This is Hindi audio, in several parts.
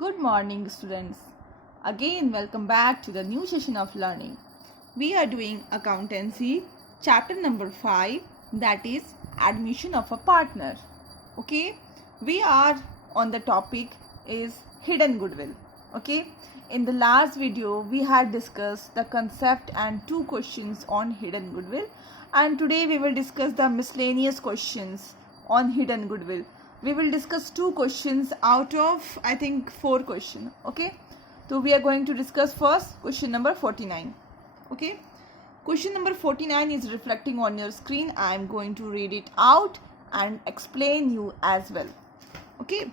Good morning, students. Again, welcome back to the new session of learning. We are doing accountancy, chapter number 5, that is admission of a partner. Okay, we are on the topic is hidden goodwill. Okay, in the last video, we had discussed the concept and 2 questions on hidden goodwill, and today we will discuss the miscellaneous questions on hidden goodwill. We will discuss 2 questions out of I think 4 questions. Okay, so we are going to discuss first question number 49. Okay, question number 49 is reflecting on your screen. I am going to read it out and explain you as well. Okay,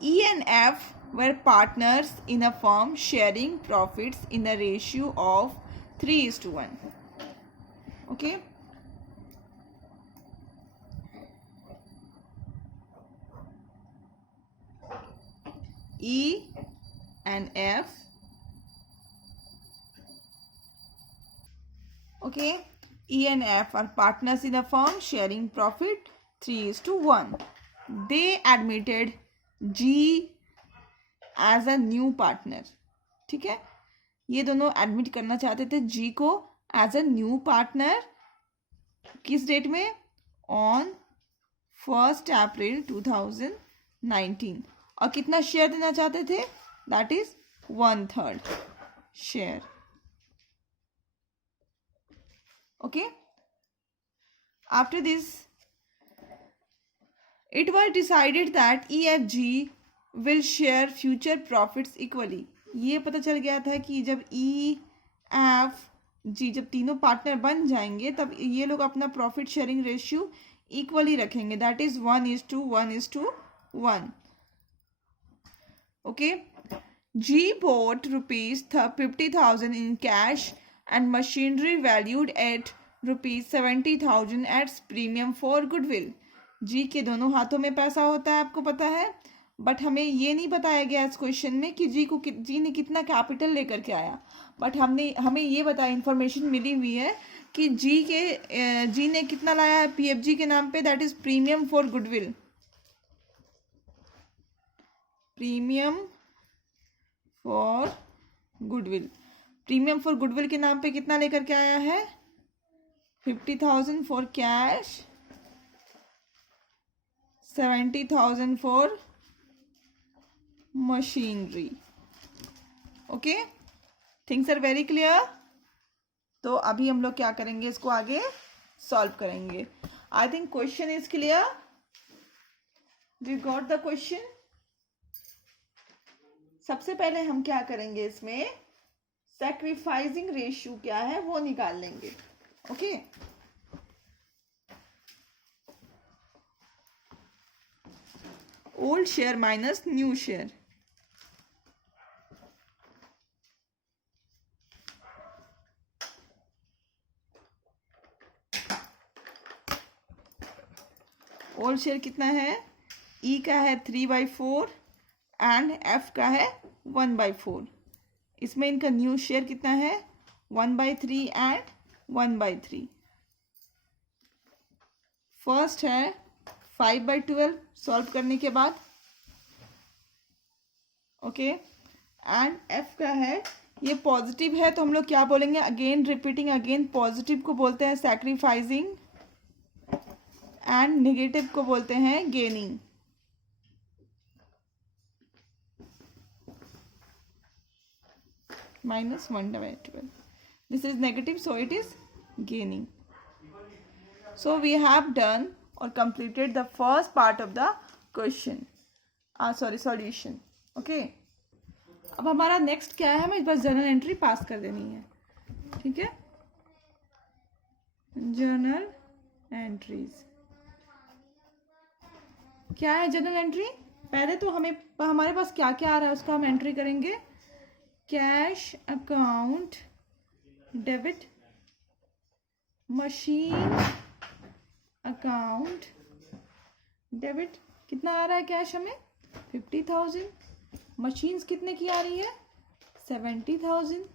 E and F were partners in a firm sharing profits in a ratio of 3:1. Okay, E and F. Okay, E and F are partners in a firm sharing profit 3:1. They admitted G as a new partner. ठीक है, ये दोनों एडमिट करना चाहते थे G को एज अ न्यू पार्टनर. किस डेट में? ऑन 1 अप्रैल 2019. और कितना शेयर देना चाहते थे? That is 1/3 share. Okay, after this it was decided that EFG will share future profits equally. ये पता चल गया था कि जब EFG जब तीनों पार्टनर बन जाएंगे तब ये लोग अपना प्रॉफिट शेयरिंग रेशियो इक्वली रखेंगे. That is 1:1:1. Okay, G bought rupees 50,000 in cash and machinery valued at rupees 70,000 at premium for goodwill. G के दोनों हाथों में पैसा होता है, आपको पता है, बट हमें ये नहीं बताया गया इस क्वेश्चन में कि G ने कितना कैपिटल लेकर के आया. बट हमें ये बताया, इंफॉर्मेशन मिली हुई है कि G ने कितना लाया है PFG के नाम पे. That is premium for goodwill. Premium for goodwill. Premium for goodwill के नाम पे कितना लेकर के आया है? 50,000 for cash, 70,000 for machinery. Okay, things are very clear. तो अभी हम लोग क्या करेंगे, इसको आगे सॉल्व करेंगे. I think question is clear. We got the question. सबसे पहले हम क्या करेंगे, इसमें सैक्रिफाइसिंग रेशियो क्या है वो निकाल लेंगे. Okay, old share minus new share. Old share कितना है? E का है 3/4 एंड F का है 1/4. इसमें इनका न्यू शेयर कितना है? 1/3 एंड 1/3. फर्स्ट है 5/12 सॉल्व करने के बाद. ओके, एंड F का है, ये पॉजिटिव है तो हम लोग क्या बोलेंगे? अगेन रिपीटिंग अगेन, पॉजिटिव को बोलते हैं सैक्रिफाइसिंग एंड नेगेटिव को बोलते हैं gaining. -1/12. This is negative, so it is gaining. So we have done or completed the first part of the question. Solution. Okay. अब हमारा नेक्स्ट क्या है? हमें बस जर्नल एंट्री पास कर देनी है. ठीक है, जर्नल एंट्रीज क्या है? जर्नल एंट्री पहले तो हमारे पास क्या क्या आ रहा है उसका हम एंट्री करेंगे. Cash account debit, machine account debit. कितना आ रहा है कैश हमें? 50,000. मशीन्स कितने की आ रही है? 70,000.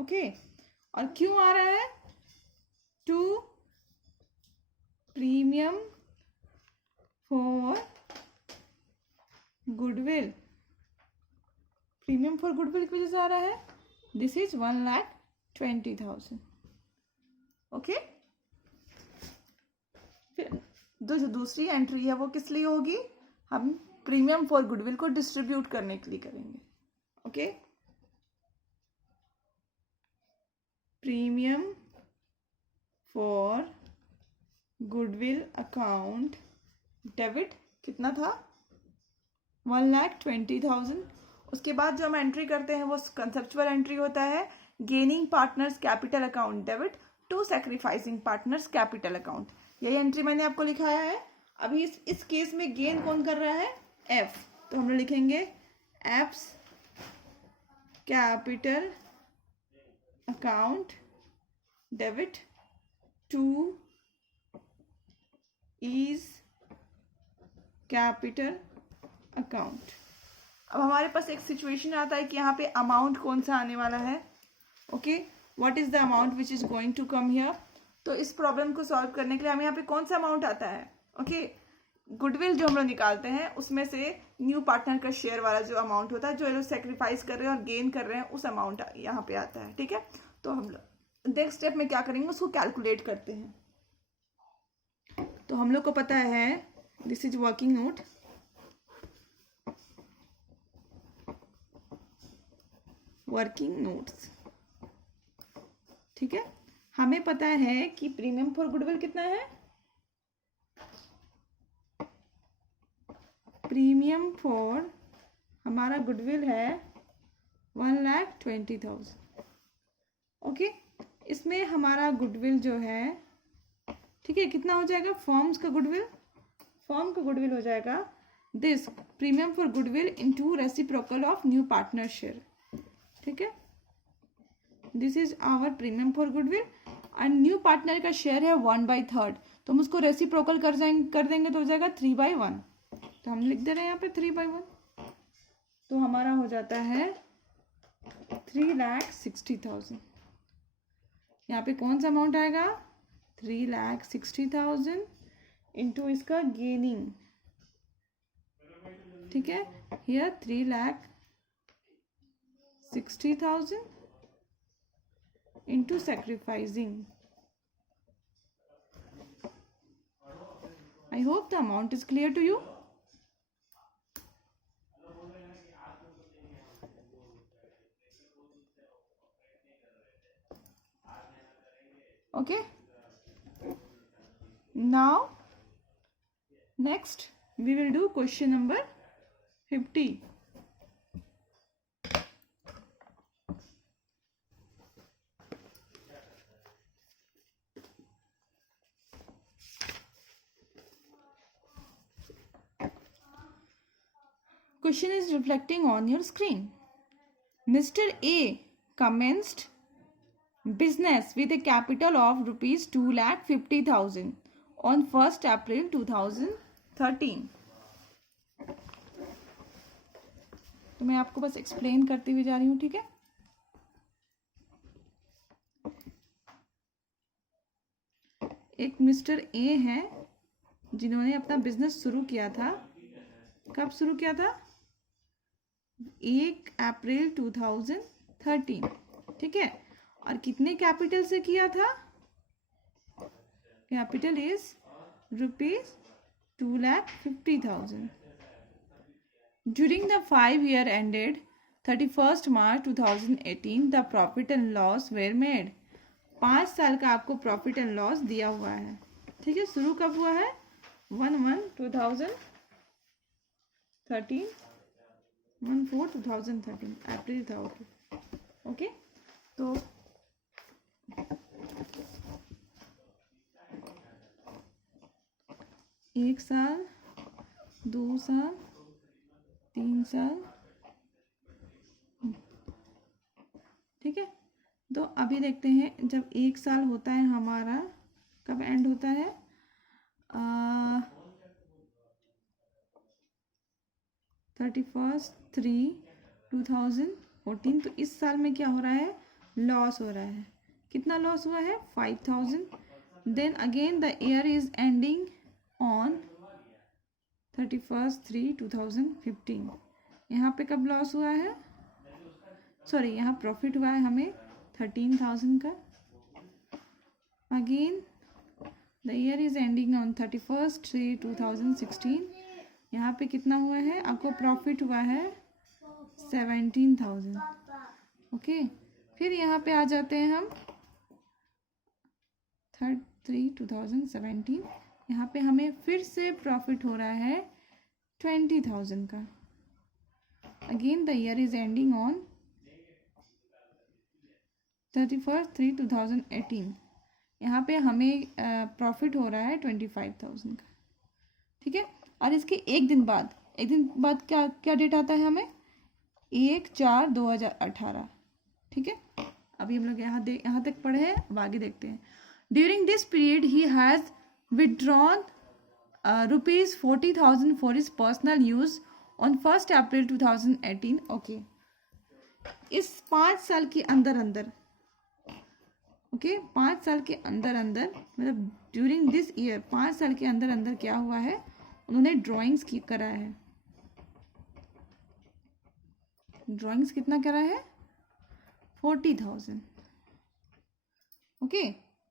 ओके, और क्यों आ रहा है? To premium for goodwill. Premium for goodwill की वजह से आ रहा है, दिस इज 1,20,000। ओके, फिर जो दूसरी एंट्री है वो किस लिए होगी, हम प्रीमियम फॉर गुडविल को डिस्ट्रीब्यूट करने के लिए करेंगे। Okay, premium for goodwill account debit कितना था, 1,20,000। उसके बाद जो हम एंट्री करते हैं वो कंसेप्चुअल एंट्री होता है, gaining partners capital account debit to sacrificing partners capital account. यही एंट्री मैंने आपको लिखाया है। अभी इस केस में गेन कौन कर रहा है, एफ, तो हम लोग लिखेंगे F's capital account debit to E's capital account. अब हमारे पास एक सिचुएशन आता है कि यहाँ पे अमाउंट कौन सा आने वाला है। Okay, what is the amount which is going to come here. तो इस प्रॉब्लम को सॉल्व करने के लिए हमें यहाँ पे कौन सा अमाउंट आता है, ओके, गुडविल जो हम लोग निकालते हैं उसमें से न्यू पार्टनर का शेयर वाला जो अमाउंट होता है, जो ये लोग सेक्रीफाइस कर रहे हैं और गेन कर रहे हैं, उस अमाउंट यहाँ पे आता है। ठीक है, तो हम लोग नेक्स्ट स्टेप में क्या करेंगे, उसको कैलकुलेट करते हैं। तो हम लोग को पता है this is working note, working notes. ठीक है, हमें पता है कि प्रीमियम फॉर गुडविल कितना है, प्रीमियम फॉर हमारा गुडविल है 1,20,000। ओके, इसमें हमारा गुडविल जो है, ठीक है, कितना हो जाएगा, फर्म्स का गुडविल, फर्म का गुडविल हो जाएगा this premium for goodwill into reciprocal of new partner share. ठीक है, this is our premium for goodwill और न्यू पार्टनर का शेयर है 1/3, तो हम उसको रेसिप्रोकल कर देंगे तो हो जाएगा 3/1। तो हम लिख दे रहे हैं यहाँ पे 3/1, तो हमारा हो जाता है 3,60,000। यहाँ पे कौन सा अमाउंट आएगा, 3,60,000 इंटू इसका गेनिंग। ठीक है, here 3,60,000 into sacrificing. I hope the amount is clear to you. Okay, now next we will do question number 50. Question is reflecting on your screen. Mr. A commenced business with a capital of rupees 2,50,000 on 1st April 2013. तो मैं आपको बस एक्सप्लेन करती हुई जा रही हूँ। ठीक है, एक मिस्टर ए हैं जिन्होंने अपना बिजनेस शुरू किया था। कब शुरू किया था, 1 अप्रैल 2013। ठीक है, और कितने कैपिटल से किया था, capital is rupees 2,50,000। During the 5 year ended 31st March 2018 the profit and loss were made. 5 साल का आपको प्रॉफिट एंड लॉस दिया हुआ है। ठीक है, शुरू कब हुआ है, 1/1/2013, 1/4/2013 अप्रैल था। ओके, तो एक साल, 2 साल, 3 साल। ठीक है, तो अभी देखते हैं जब 1 साल होता है हमारा, कब एंड होता है, 31/3/2014। तो इस साल में क्या हो रहा है, लॉस हो रहा है। कितना लॉस हुआ है, 5,000। Then again the year is ending on 31/3/2015। यहाँ पे कब लॉस हुआ है, सॉरी यहाँ प्रॉफिट हुआ है हमें 13,000 का। Again the year is ending on 31/3/2016। यहाँ पे कितना हुआ है आपको प्रॉफिट हुआ है 17,000। ओके, फिर यहाँ पे आ जाते हैं हम 3/3/2017। यहाँ पे हमें फिर से प्रॉफिट हो रहा है 20,000 का। Again the year is ending on 31/3/2018। यहाँ पे हमें प्रॉफिट हो रहा है 25,000 का। ठीक है, और इसके एक दिन बाद क्या क्या डेट आता है हमें 1/4/2018। ठीक है, अभी हम लोग यहाँ तक पढ़े हैं, अब आगे देखते हैं। During this period he has withdrawn ₹40,000 for his personal use on 1 April 2018। Okay, इस 5 साल के अंदर अंदर, ओके 5 साल के अंदर अंदर मतलब ड्यूरिंग दिस ईयर 5 साल के अंदर अंदर क्या हुआ है, उन्होंने ड्राइंग्स की करा है। ड्राइंग्स कितना करा है 40,000। ओके,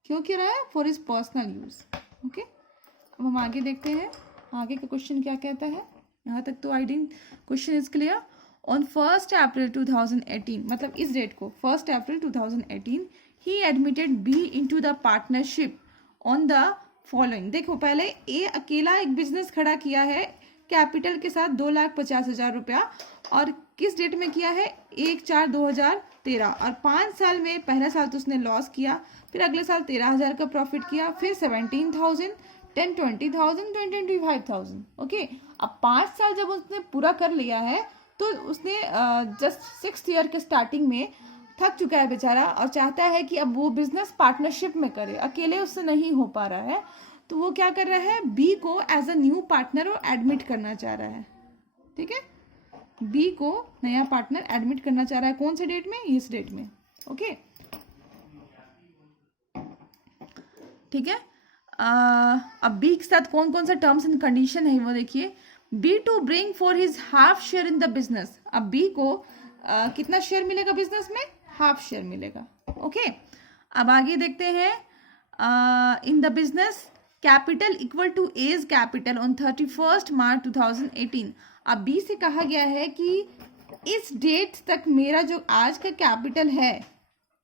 क्यों करा है for his personal use. Okay, अब हम आगे देखते हैं आगे का क्वेश्चन क्या कहता है। यहाँ तक तो I think question is clear. On 1 April 2018, मतलब इस डेट को 1 अप्रैल 2018 ही admitted B into the partnership on the following. देखो पहले ए अकेला एक बिजनेस खड़ा किया है कैपिटल के साथ 2,50,000 रुपया, और किस डेट में किया है 1/4/2013। और 5 साल में पहला साल तो उसने लॉस किया, फिर अगले साल 13,000 का प्रॉफिट किया, फिर 17,000, 10, 20,000, 25,000। ओके, अब 5 साल जब उसने पूरा कर लिया है तो उसने जस्ट 6th ईयर के स्टार्टिंग में थक चुका है बेचारा, और चाहता है कि अब वो बिजनेस पार्टनरशिप में करे, अकेले उससे नहीं हो पा रहा है। तो वो क्या कर रहा है, बी को एज अ न्यू पार्टनर वो एडमिट करना चाह रहा है। ठीक है, बी को नया पार्टनर एडमिट करना चाह रहा है, कौन से डेट में, इस डेट में। ओके, ठीक है, अब बी के साथ कौन कौन सा टर्म्स एंड कंडीशन है वो देखिए। B to bring for his half share in the business. अब बी को कितना शेयर मिलेगा बिजनेस में, हाफ शेयर मिलेगा। ओके, अब आगे देखते हैं in the business capital equal to A's capital on 31 March 2018। अब बी से कहा गया है कि इस डेट तक मेरा जो आज का कैपिटल है,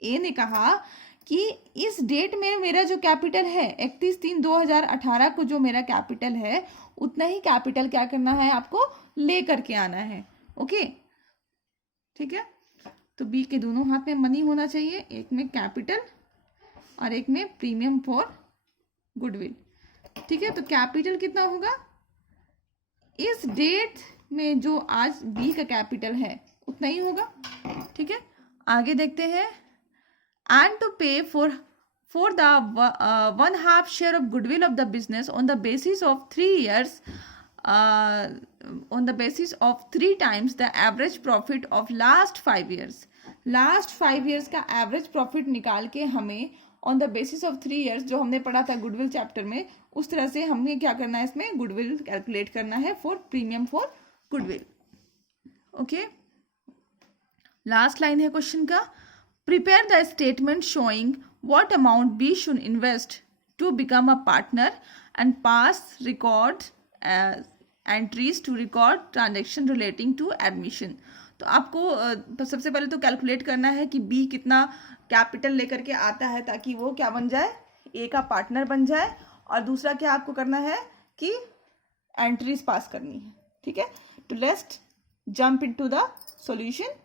ए ने कहा कि इस डेट में मेरा जो कैपिटल है 31/3/2018 को जो मेरा कैपिटल है उतना ही कैपिटल क्या करना है आपको ले करके आना है। ओके, ठीक है, तो बी के दोनों हाथ में मनी होना चाहिए, एक में कैपिटल और एक में प्रीमियम फॉर गुडविल। ठीक है, तो कैपिटल कितना होगा, इस डेट में जो आज बी का कैपिटल है उतना ही होगा। ठीक है, आगे देखते हैं। And to pay for the 1/2 share of goodwill of the business on the basis of 3 years, on the basis of 3 times the average profit of last 5 years। last 5 years का average profit निकाल के हमें on the basis of 3 years जो हमने पढ़ा था गुडविल चैप्टर में, उस तरह से हमें क्या करना है, इसमें गुडविल कैलकुलेट करना है for premium for goodwill. Okay, last line है क्वेश्चन का। Prepare the statement showing what amount B should invest to become a partner and pass record entries to record transaction relating to admission। तो आपको सबसे पहले तो कैलकुलेट करना है कि B कितना कैपिटल लेकर के आता है ताकि वो क्या बन जाए, A का पार्टनर बन जाए, और दूसरा क्या आपको करना है कि एंट्रीज पास करनी है। ठीक है, तो let's jump into the solution.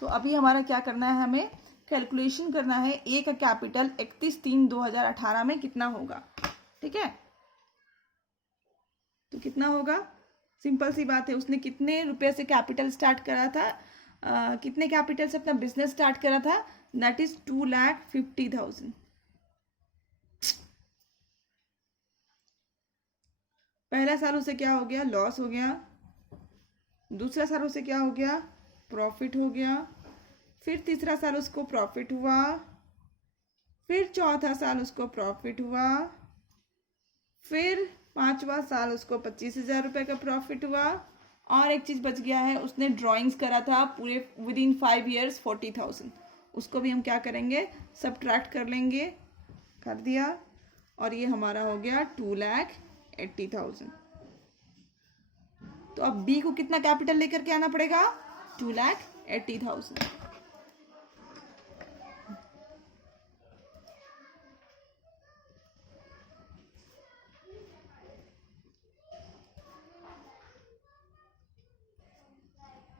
तो अभी हमारा क्या करना है, हमें कैलकुलेशन करना है ए का कैपिटल 31/3/2018 में कितना होगा। ठीक है, तो कितना होगा, सिंपल सी बात है, उसने कितने रुपए से कैपिटल स्टार्ट करा था, कितने कैपिटल से अपना बिजनेस स्टार्ट करा था, दैट इज 2,50,000। पहला साल उसे क्या हो गया, लॉस हो गया, दूसरा साल उसे क्या हो गया, प्रॉफिट हो गया, फिर तीसरा साल उसको प्रॉफिट हुआ, फिर चौथा साल उसको प्रॉफिट हुआ, फिर 5वां साल उसको 25,000 रुपये का प्रॉफिट हुआ, और एक चीज़ बच गया है, उसने ड्राइंग्स करा था पूरे विद इन 5 years 40,000, उसको भी हम क्या करेंगे, सब्ट्रैक्ट कर लेंगे, कर दिया, और ये हमारा हो गया 2,80,000। तो अब बी को कितना कैपिटल लेकर के आना पड़ेगा, 2,80,000।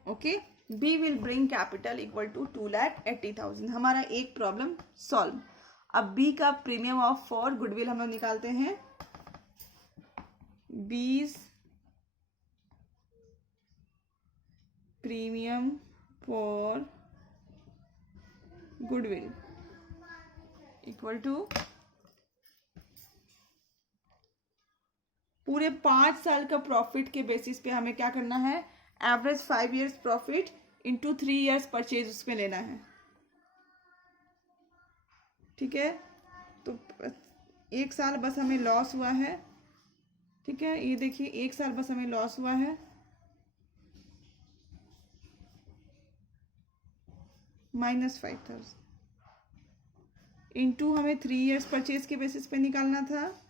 Okay, B will bring capital equal to 2,80,000। हमारा एक प्रॉब्लम सॉल्व। अब बी का प्रीमियम ऑफ फॉर गुडविल हम लोग निकालते हैं। B's premium for goodwill equal to पूरे 5 साल का प्रॉफिट के बेसिस पे हमें क्या करना है, average 5 years profit into 3 years purchase उसमें लेना है। ठीक है, तो 1 साल बस हमें लॉस हुआ है। ठीक है, ये देखिए 1 साल बस हमें लॉस हुआ है, -5,000 इंटू हमें 3 years परचेज के बेसिस पे निकालना था,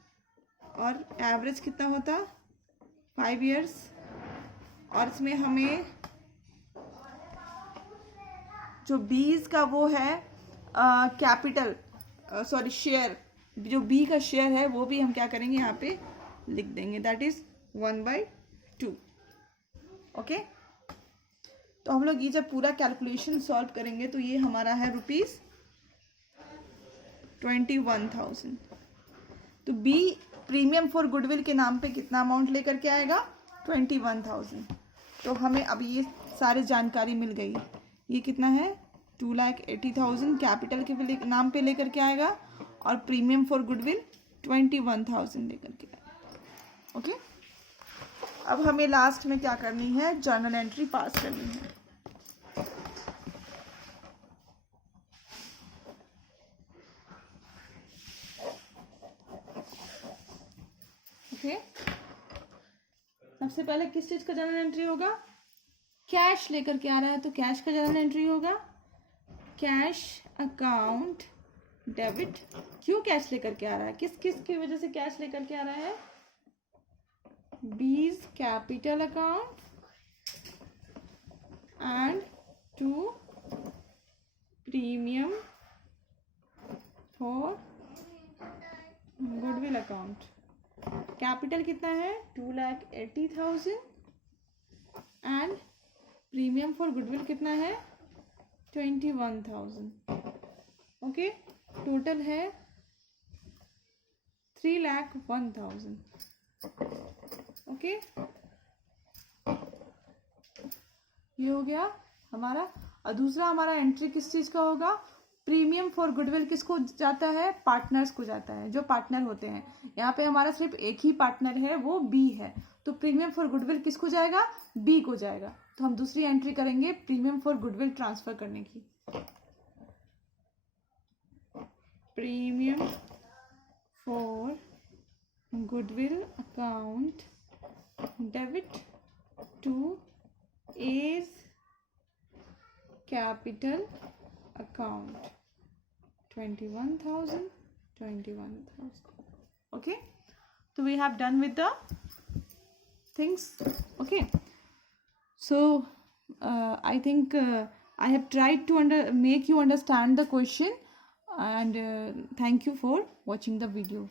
और एवरेज कितना होता, 5 years, और इसमें हमें जो बीज का वो है कैपिटल सॉरी शेयर, जो बी का शेयर है वो भी हम क्या करेंगे यहाँ पे लिख देंगे, दैट इज 1/2। ओके, तो हम लोग ये जब पूरा कैलकुलेशन सॉल्व करेंगे तो ये हमारा है ₹21,000। तो बी प्रीमियम फॉर गुडविल के नाम पे कितना अमाउंट लेकर के आएगा, 21,000। तो हमें अब ये सारी जानकारी मिल गई। ये कितना है, 2,80,000 कैपिटल के नाम पे लेकर के आएगा, और प्रीमियम फॉर गुडविल 21,000 लेकर के आएगा। ओके, अब हमें लास्ट में क्या करनी है, जर्नल एंट्री पास करनी है। ओके, सबसे पहले किस चीज का जर्नल एंट्री होगा, कैश लेकर के आ रहा है तो कैश का जर्नल एंट्री होगा, कैश अकाउंट डेबिट। क्यों कैश लेकर के आ रहा है, किस किस की वजह से कैश लेकर के आ रहा है, B's capital account and to premium for goodwill account. Capital कितना है, 2,80,000 एंड प्रीमियम फॉर गुडविल कितना है, 21,000। ओके, टोटल है 3,01,000। ओके, ये हो गया हमारा। और दूसरा हमारा एंट्री किस चीज का होगा, प्रीमियम फॉर गुडविल किसको जाता है, पार्टनर्स को जाता है, जो पार्टनर होते हैं। यहाँ पे हमारा सिर्फ एक ही पार्टनर है, वो बी है, तो प्रीमियम फॉर गुडविल किसको जाएगा, बी को जाएगा। तो हम दूसरी एंट्री करेंगे प्रीमियम फॉर गुडविल ट्रांसफर करने की। Premium for goodwill account debit to A's capital account 21,000. Okay, so we have done with the things. Okay, so I think I have tried to make you understand the question, and thank you for watching the video.